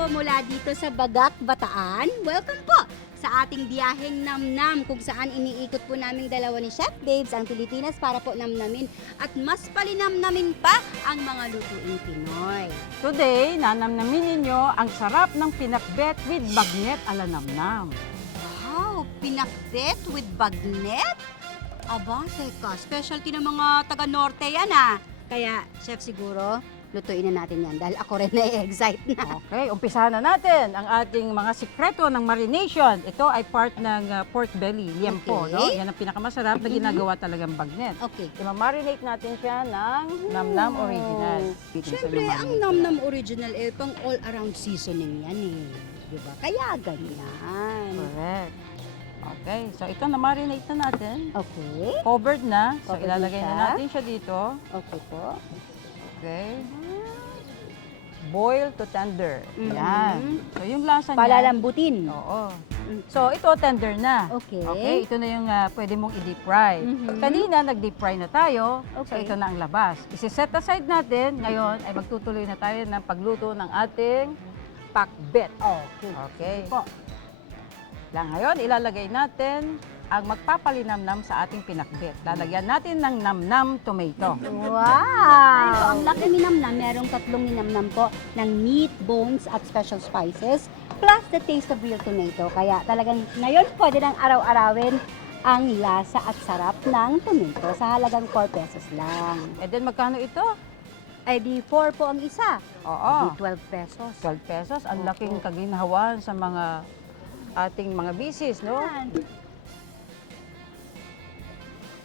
po mula dito sa Bagak, Bataan. Welcome po sa ating biyaheng namnam kung saan iniikot po naming dalawa ni Chef Babes ang Pilipinas para po namnamin at mas palinamnamin pa ang mga lutuing Pinoy. Today, nanamnamin ninyo ang sarap ng pinakbet with bagnet ala namnam. Wow, pinakbet with bagnet? Aba, teka, specialty ng mga taga-norte yan ah. Kaya, Chef siguro, lutuin na natin yan dahil ako rin na-excite na. Okay, umpisahan na natin ang ating mga sikreto ng marination. Ito ay part ng pork belly, liempo, Okay. no? Yan ang pinakamasarap na ginagawa talagang bagnet. Okay. I-marinate natin siya ng namnam original. Siyempre, ang namnam original eh, pang all-around seasoning yan eh. Diba? Kaya ganyan. Correct. Okay, so ito na-marinate na natin. Okay. Covered na. So Covered na ilalagay na siya. natin siya dito. Okay po. Okay. Boil to tender. Mhm. Yan. So yung lasa niya. Palalambutin. Oo. Mm. So ito tender na. Okay. Okay, ito na yung pwede mong i-deep fry. Mhm. Kanina nag-deep fry na tayo. So Okay. ito na ang labas. Isi-set aside natin. Ngayon ay magtutuloy na tayo ng pagluto ng ating pakbet. Okay. Okay. Po. Lang ngayon ilalagay natin ang magpapalinamnam sa ating pinakbet. Lalagyan natin ng namnam tomato. Wow! So, ang laki ninamnam, merong 3 ninamnam po ng meat, bones, at special spices, plus the taste of real tomato. Kaya talagang ngayon pwede nang araw-arawin ang lasa at sarap ng tomato sa halagang 4 pesos lang. And then magkano ito? Ay di 4 po ang isa. Oo. Di 12 pesos. 12 pesos. Ang Opo. laking kaginhawan sa mga ating mga bisis, no? Yan.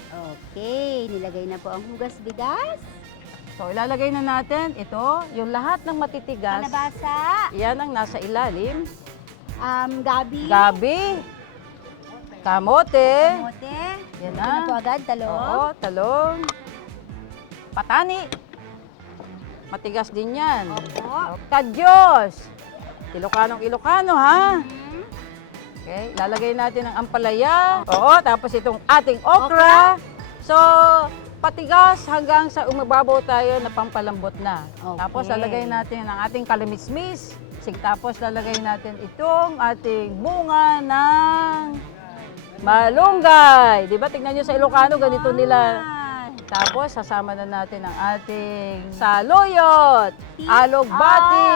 Okay, nilagay na po ang hugas bigas. So, ilalagay na natin ito, yung lahat ng matitigas. Kalabasa, Yan ang nasa ilalim. gabi, Gabi, kamote, kamote, yan ito na po na. agad, talong. Oo, talong, patani. Matigas din yan. Opo. Kadyos. Ilocano, ha? Mhm. Okay, lalagay natin ang ampalaya. Oo, tapos itong ating okra. So, patigas hanggang sa umababaw tayo na pampalambot na. Okay. Tapos lalagay natin ang ating kalamismis. Tapos lalagay natin itong ating bunga ng malunggay. Di ba? Tignan nyo sa Ilocano, ganito nila. Tapos sasama na natin ang ating saluyot, alugbati.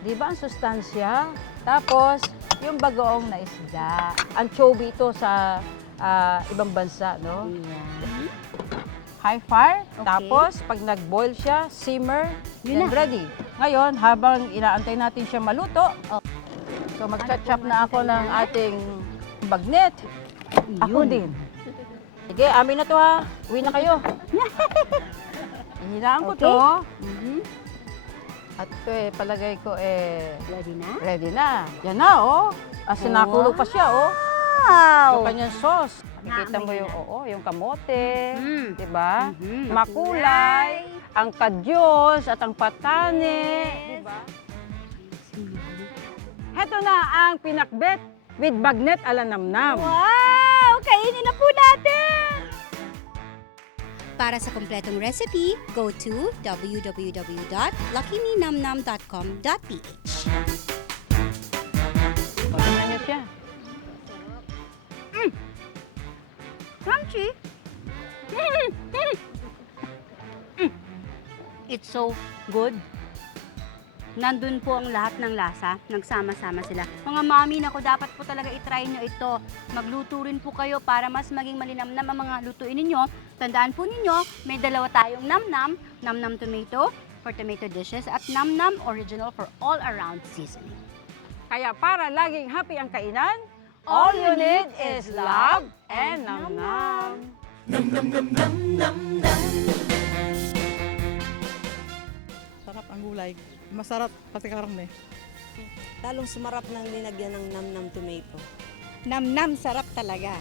Di ba ang sustansya? Tapos, yung bagoong na isda. Anchovy ito sa ibang bansa, no? Ayan. High fire. Okay. Tapos, pag nag-boil siya, simmer, Yun then na. ready. Ngayon, habang inaantay natin siya maluto, Oh. so mag-chop na ako ng ating bagnet. Ako Yun. din. Sige, amin na to ha. Uwi na kayo. Hinilaan ko Okay. to. Mhm. At ito palagay ko Ready na? ready na. Yan na, oh. Sinakulo pa siya, oh. Wow! Yung kanyang sauce. Nakita mo Naamoy yung, na. oo, yung kamote, Mm. di ba? Mhm. Makulay, ang kadyos at ang patane, di ba? Heto na ang pinakbet with bagnet ala namnam. Wow! Kainin na po natin! Para sa kompletong recipe, go to www.luckyninamnam.com.ph. Tingnan niyo siya. Crunchy! It's so good. Nandun po ang lahat ng lasa, nagsama-sama sila. Mga mami, naku, dapat po talaga itry nyo ito. Magluto rin po kayo para mas maging malinamnam ang mga lutuin ninyo. Tandaan po ninyo, may dalawa tayong namnam, namnam tomato for tomato dishes at namnam original for all-around seasoning. Kaya para laging happy ang kainan, all you need is love and namnam. Sarap ang gulay. Masarap pati karne. Lalong sumarap ng linagyan ng namnam tomato. Namnam, sarap talaga.